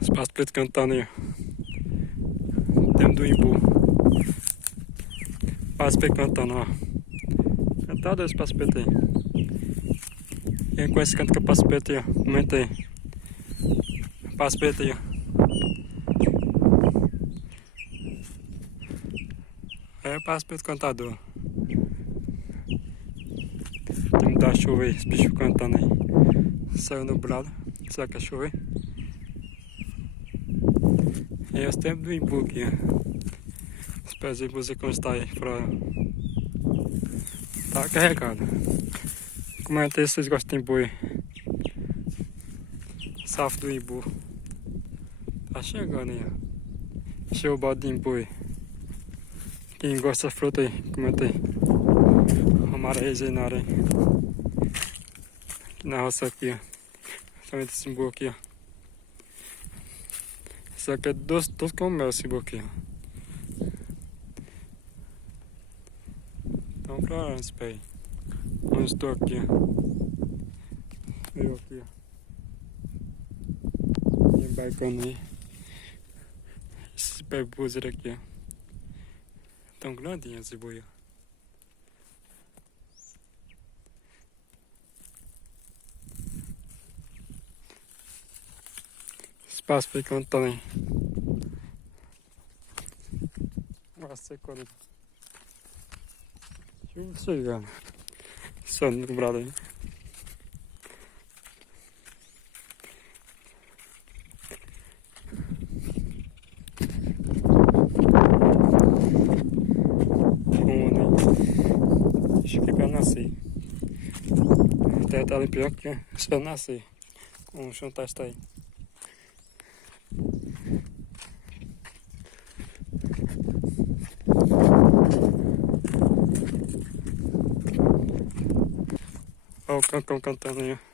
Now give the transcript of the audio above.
Os pássaros pretos cantando aí, ó. Tempo do UMBU. Pássaro preto cantando, ó. Cantado esse pássaro preto aí. Quem conhece canto que é pássaro preto aí, ó. Comenta aí. Pássaro preto aí, ó. É pássaro preto cantador. Tem que dar chuva aí, os bichos cantando aí. Saiu nublado. Será que é chuva aí? E é os tempos do UMBU aqui, ó. Espero que você está aí pra... Tá carregado. Comenta aí se vocês gostam de UMBU aí. Safra do UMBU. Tá chegando aí, ó. Encheu o balde de UMBU aí. Quem gosta da fruta aí, comenta aí. Romário Reis aí na área aí. Aqui na roça aqui, ó. Justamente esse UMBU aqui, ó. Isso aqui é doce como mel, esse UMBU aqui, ó. Então pra lá esse pé aí. Onde estou aqui, ó. Eu aqui, ó. Bem bacana aí. Esse pé búzero aqui, ó. Tão grandinho esse boi, ó. Espaço para cantar aí. Vai secou ali. Deixa eu chegar. Só no brado aí. Acho que é pra nascer. Até tá ali pior que é só nascer. Com o chão tá aí. Olha o cão cantando aí, ó.